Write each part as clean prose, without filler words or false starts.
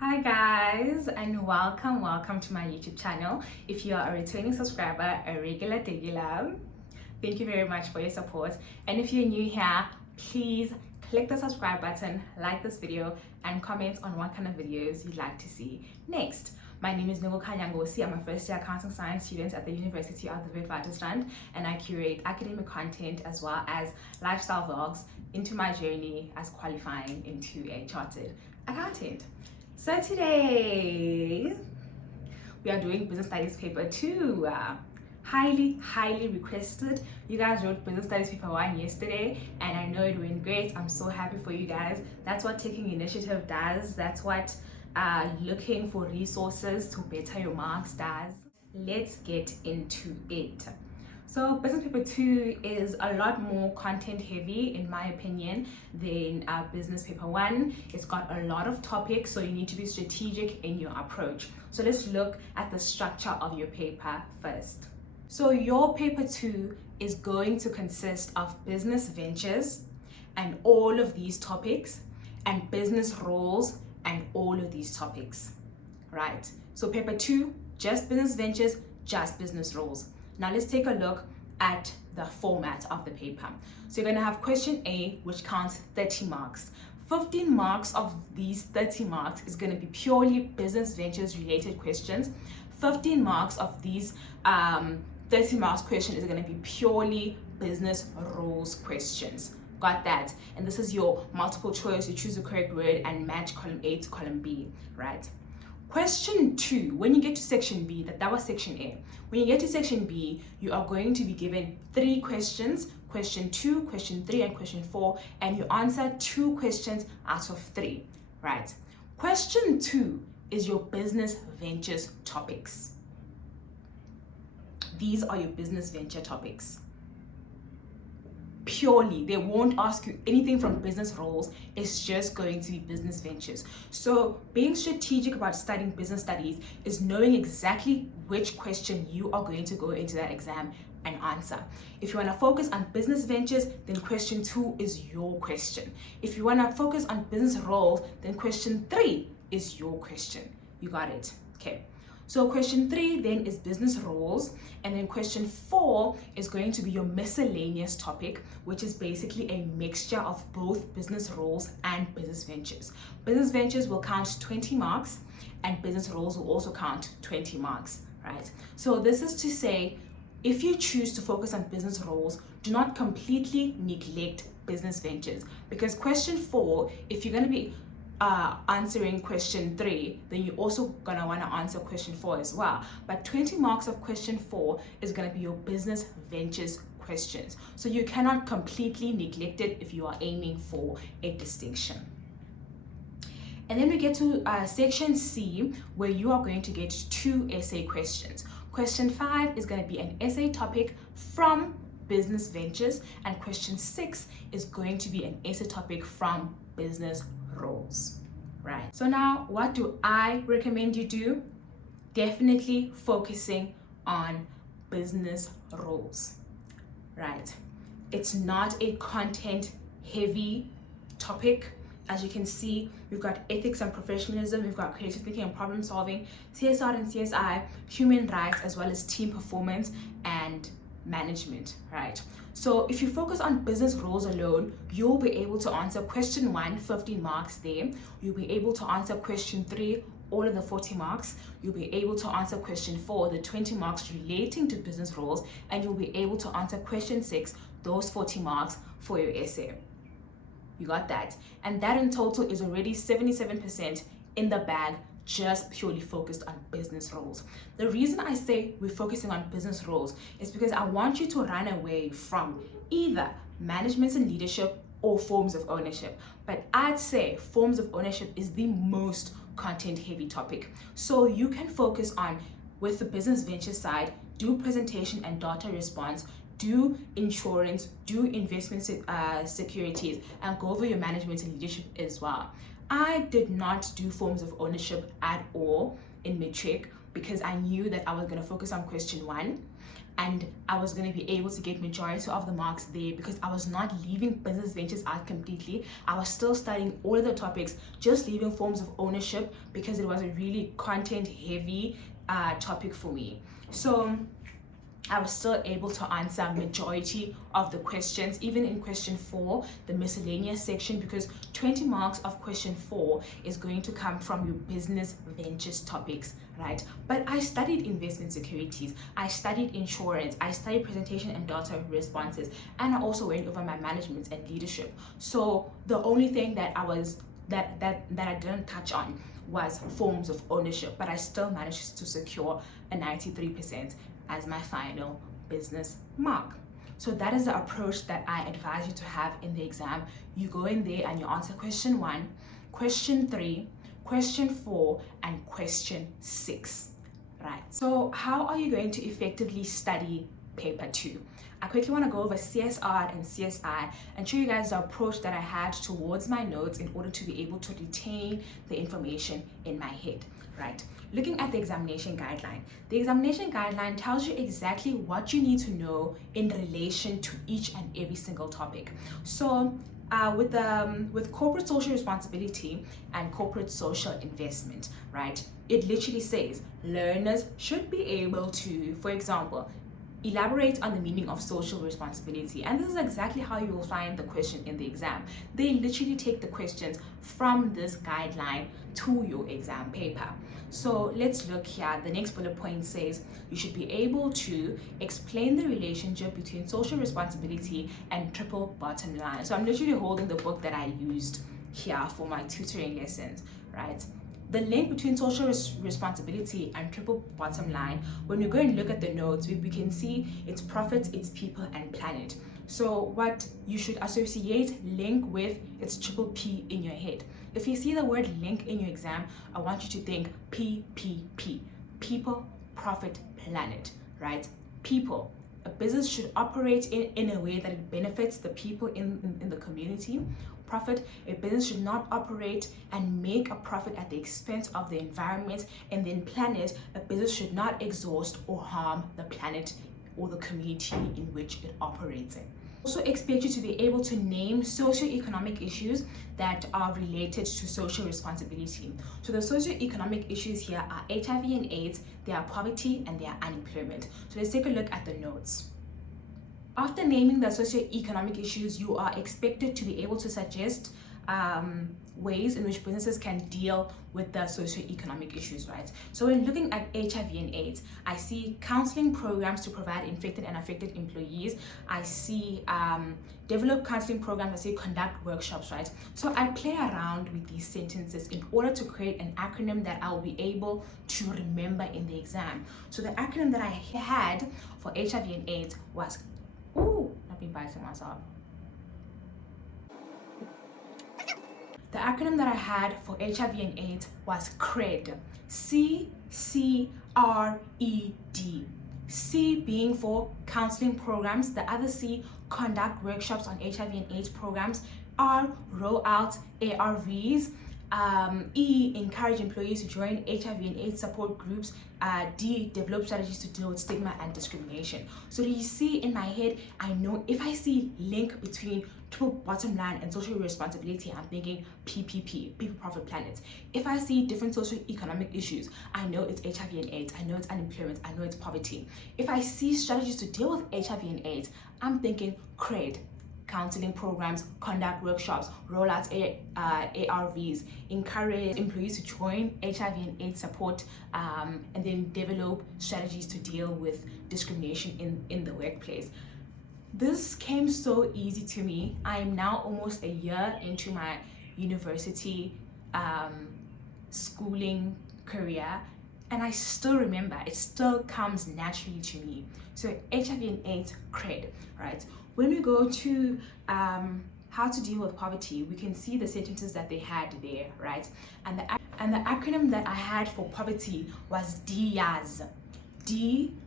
Hi guys, and welcome to my YouTube channel. If you are a returning subscriber, a regular, thank you very much for your support. And if you're new here, please click the subscribe button, like this video, and comment on what kind of videos you'd like to see next. My name is Nego Kanyangosi. I'm a first-year accounting science student at the University of the Witwatersrand, and I curate academic content as well as lifestyle vlogs into my journey as qualifying into a chartered accountant. So today we are doing business studies paper 2. Highly requested. You guys wrote business studies paper 1 yesterday, and I know it went great. I'm so happy for you guys. That's what taking initiative does. That's what looking for resources to better your marks does. Let's get into it. So business paper 2 is a lot more content heavy in my opinion than business paper 1. It's got a lot of topics, so you need to be strategic in your approach. So let's look at the structure of your paper first. So your paper 2 is going to consist of business ventures and all of these topics, and business roles and all of these topics, right? So paper 2, just business ventures, just business roles. Now let's take a look at the format of the paper. So you're going to have question A, which counts 30 marks. 15 marks of these 30 marks is going to be purely business ventures related questions. 15 marks of these 30 marks question is going to be purely business roles questions. Got that? And this is your multiple choice. You choose the correct word and match column A to column B, right? Question 2, when you get to section B, that was section A. When you get to section B, you are going to be given 3 questions, question 2, question 3, and question 4, and you answer 2 questions out of 3, right? Question 2 is your business ventures topics. These are your business venture topics. Purely, they won't ask you anything from business roles. It's just going to be business ventures. So being strategic about studying business studies is knowing exactly which question you are going to go into that exam and answer. If you want to focus on business ventures, then question 2 is your question. If you want to focus on business roles, then question 3 is your question. You got it? Okay. So question 3 then is business roles, and then question 4 is going to be your miscellaneous topic, which is basically a mixture of both business roles and business ventures. Business ventures will count 20 marks and business roles will also count 20 marks, right? So this is to say, if you choose to focus on business roles, do not completely neglect business ventures, because question 4, if you're going to be answering question 3, then you're also gonna want to answer question 4 as well. But 20 marks of question 4 is going to be your business ventures questions. So you cannot completely neglect it if you are aiming for a distinction. And then we get to section C, where you are going to get 2 essay questions. Question 5 is going to be an essay topic from business ventures, and question 6 is going to be an essay topic from business roles, right? So now what do I recommend you do? Definitely focusing on business roles, right? It's not a content heavy topic. As you can see, we've got ethics and professionalism, we've got creative thinking and problem solving, CSR and CSI, human rights, as well as team performance and management, right? So if you focus on business roles alone, you'll be able to answer question 1, 15 marks there. You'll be able to answer question 3, all of the 40 marks. You'll be able to answer question 4, the 20 marks relating to business roles, and you'll be able to answer question 6, those 40 marks for your essay. You got that? And that in total is already 77% in the bag, just purely focused on business roles. The reason I say we're focusing on business roles is because I want you to run away from either management and leadership or forms of ownership. But I'd say forms of ownership is the most content heavy topic. So you can focus on, with the business venture side, do presentation and data response, do insurance, do investment securities, and go over your management and leadership as well. I did not do forms of ownership at all in Matric because I knew that I was going to focus on question 1. and I was going to be able to get majority of the marks there because I was not leaving business ventures out completely. I was still studying all of the topics, just leaving forms of ownership because it was a really content heavy topic for me. So I was still able to answer majority of the questions, even in question 4, the miscellaneous section, because 20 marks of question 4 is going to come from your business ventures topics, right? But I studied investment securities, I studied insurance, I studied presentation and data responses, and I also went over my management and leadership. So the only thing that I didn't touch on was forms of ownership, but I still managed to secure a 93% as my final business mark. So that is the approach that I advise you to have in the exam. You go in there and you answer question 1, question 3, question 4, and question 6, right? So how are you going to effectively study paper 2? I quickly want to go over CSR and CSI and show you guys the approach that I had towards my notes in order to be able to retain the information in my head, right? Looking at the examination guideline, the examination guideline tells you exactly what you need to know in relation to each and every single topic. So with corporate social responsibility and corporate social investment, right, it literally says learners should be able to, for example, elaborate on the meaning of social responsibility. And this is exactly how you will find the question in the exam. They literally take the questions from this guideline to your exam paper. So let's look here. The next bullet point says you should be able to explain the relationship between social responsibility and triple bottom line. So I'm literally holding the book that I used here for my tutoring lessons, right? The link between social responsibility and triple bottom line, when we go and look at the notes, we can see it's profit, it's people, and planet. So what you should associate link with, it's triple P in your head. If you see the word link in your exam, I want you to think PPP, people, profit, planet, right? People. A business should operate in a way that it benefits the people in the community. Profit, a business should not operate and make a profit at the expense of the environment. And then planet, a business should not exhaust or harm the planet or the community in which it operates in. Also expect you to be able to name socio-economic issues that are related to social responsibility. So the socio-economic issues here are HIV and AIDS, they are poverty, and they are unemployment. So let's take a look at the notes. After naming the socio-economic issues, you are expected to be able to suggest ways in which businesses can deal with the socio-economic issues, right? So when looking at HIV and AIDS, I see counseling programs to provide infected and affected employees. I see develop counseling programs. I see conduct workshops, right? So I play around with these sentences in order to create an acronym that I'll be able to remember in the exam. So the acronym that I had for HIV and AIDS was, let me biting myself. The acronym that I had for HIV and AIDS was CRED. C-C-R-E-D. C being for counseling programs, the other C, conduct workshops on HIV and AIDS programs, R, roll out ARVs, E, encourage employees to join HIV and AIDS support groups, D, develop strategies to deal with stigma and discrimination. So do you see in my head, I know if I see link between triple bottom line and social responsibility, I'm thinking PPP, people, profit, planet. If I see different social economic issues, I know it's HIV and AIDS, I know it's unemployment, I know it's poverty. If I see strategies to deal with HIV and AIDS, I'm thinking CRED, counseling programs, conduct workshops, roll out ARVs, encourage employees to join HIV and AIDS support, and then develop strategies to deal with discrimination in the workplace. This came so easy to me. I am now almost a year into my university schooling career, and I still remember, it still comes naturally to me. So HIV and AIDS, CRED, right? When we go to how to deal with poverty, we can see the sentences that they had there, right? And the acronym that I had for poverty was DIAS, D-I-A-S.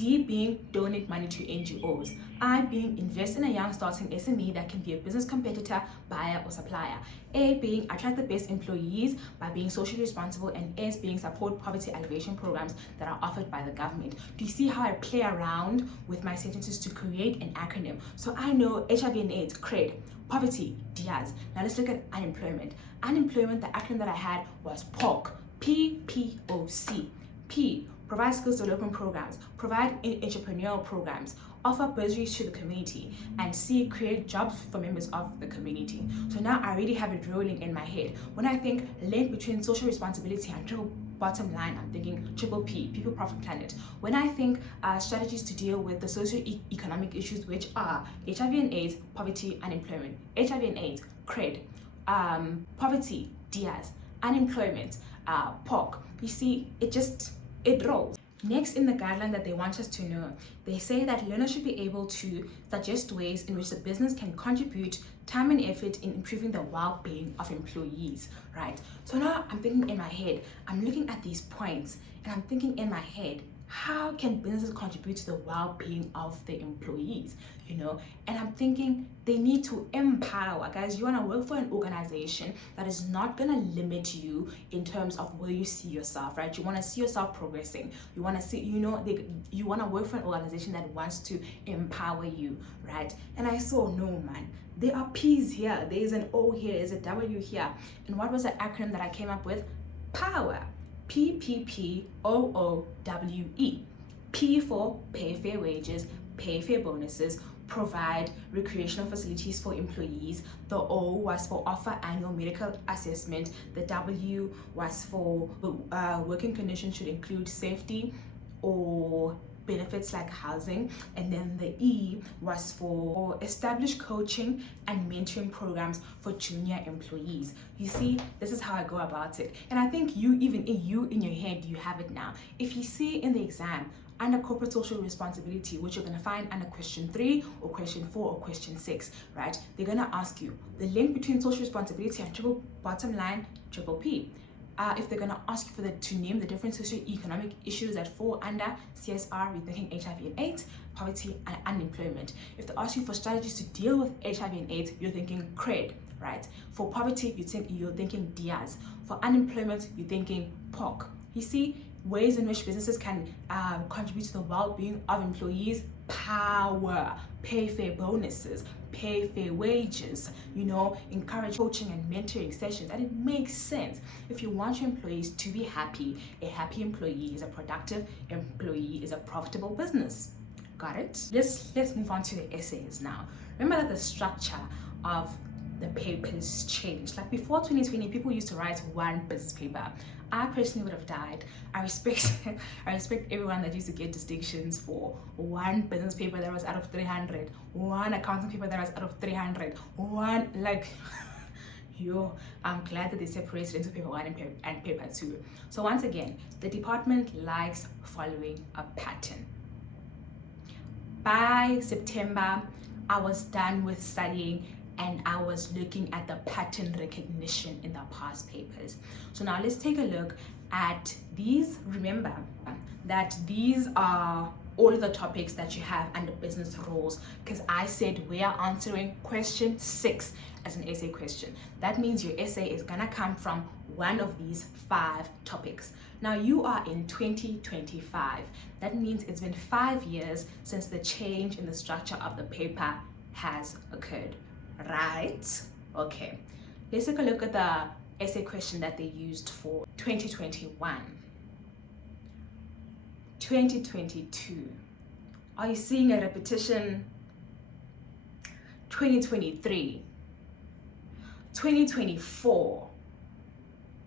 D being donate money to NGOs. I being invest in a young starting SME that can be a business competitor, buyer or supplier. A being attract the best employees by being socially responsible, and S being support poverty alleviation programs that are offered by the government. Do you see how I play around with my sentences to create an acronym? So I know HIV and AIDS, CRED, poverty, Diaz. Now let's look at unemployment. Unemployment, the acronym that I had was POC, P-P-O-C. P, provide skills development programs, provide entrepreneurial programs, offer bursaries to the community, and C, create jobs for members of the community. So now I already have it rolling in my head. When I think link between social responsibility and triple bottom line, I'm thinking triple P, people, profit, planet. When I think strategies to deal with the socio-economic issues, which are HIV and AIDS, poverty, unemployment, HIV and AIDS, CRED, poverty, Diaz, unemployment, POC, you see, it rolls. Next, in the guideline that they want us to know, they say that learners should be able to suggest ways in which the business can contribute time and effort in improving the well-being of employees, right? So now I'm thinking in my head, I'm looking at these points and I'm thinking in my head, how can businesses contribute to the well-being of the employees, you know? And I'm thinking they need to empower. Guys, you want to work for an organization that is not going to limit you in terms of where you see yourself, right? You want to see yourself progressing. You want to see, you want to work for an organization that wants to empower you, right? And I saw, no, man, there are P's here, there's an O here, there's a W here. And what was the acronym that I came up with? Power. P-P-P-O-O-W-E. P for pay fair wages, pay fair bonuses, provide recreational facilities for employees. The O was for offer annual medical assessment. The W was for working conditions should include safety or benefits like housing, and then the E was for establish coaching and mentoring programs for junior employees. You see, this is how I go about it, and I think in your head you have it now. If you see in the exam under corporate social responsibility, which you're going to find under question 3 or question 4 or question 6, right? They're going to ask you the link between social responsibility and triple bottom line, triple P. If they're going to ask you to name the different socio-economic issues that fall under CSR, you're thinking HIV and AIDS, poverty, and unemployment. If they ask you for strategies to deal with HIV and AIDS, you're thinking CRED, right? For poverty, you're thinking Diaz. For unemployment, you're thinking POC. You see, ways in which businesses can contribute to the well-being of employees: power, pay fair bonuses, pay fair wages, encourage coaching and mentoring sessions. And it makes sense. If you want your employees to be happy, a happy employee is a productive employee, is a profitable business. Got it? Let's move on to the essays now. Remember that the structure of the papers changed. Like before 2020, people used to write one business paper. I personally would have died. I respect everyone that used to get distinctions for one business paper that was out of 300, one accounting paper that was out of 300, I'm glad that they separated into paper 1 and paper 2. So once again, the department likes following a pattern. By September, I was done with studying and I was looking at the pattern recognition in the past papers. So now let's take a look at these. Remember that these are all of the topics that you have under business rules, because I said we are answering question 6 as an essay question. That means your essay is gonna come from one of these 5 topics. Now you are in 2025. That means it's been 5 years since the change in the structure of the paper has occurred. Right? Okay. Let's take a look at the essay question that they used for 2021. 2022. Are you seeing a repetition? 2023. 2024.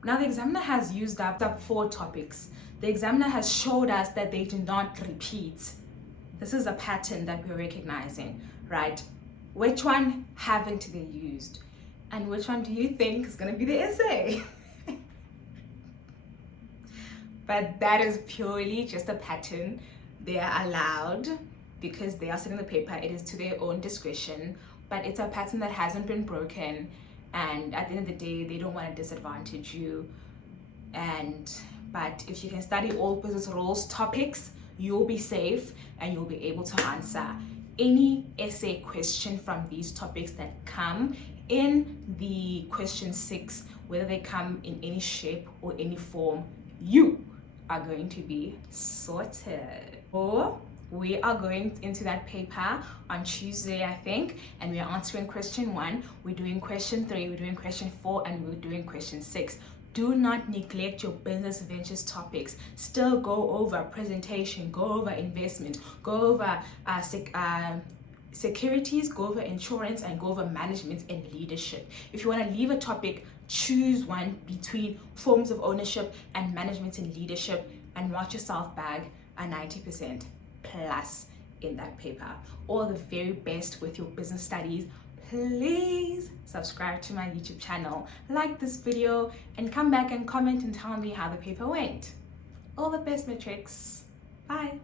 Now the examiner has used up 4 topics. The examiner has showed us that they do not repeat. This is a pattern that we're recognizing, right? Which one haven't they used? And which one do you think is going to be the essay? But that is purely just a pattern. They are allowed because they are studying the paper. It is to their own discretion, but it's a pattern that hasn't been broken. And at the end of the day, they don't want to disadvantage you. But if you can study all business rules topics, you'll be safe and you'll be able to answer any essay question from these topics that come in the question 6, whether they come in any shape or any form. You are going to be sorted. Or we are going into that paper on Tuesday, I think, and we are answering question 1, we're doing question 3, we're doing question 4, and we're doing question 6. Do not neglect your business ventures topics. Still go over presentation, go over investment, go over securities, go over insurance, and go over management and leadership. If you want to leave a topic, choose one between forms of ownership and management and leadership, and watch yourself bag a 90% plus in that paper. All the very best with your business studies. Please subscribe to my YouTube channel, like this video, and come back and comment and tell me how the paper went. All the best, Matrix. Bye.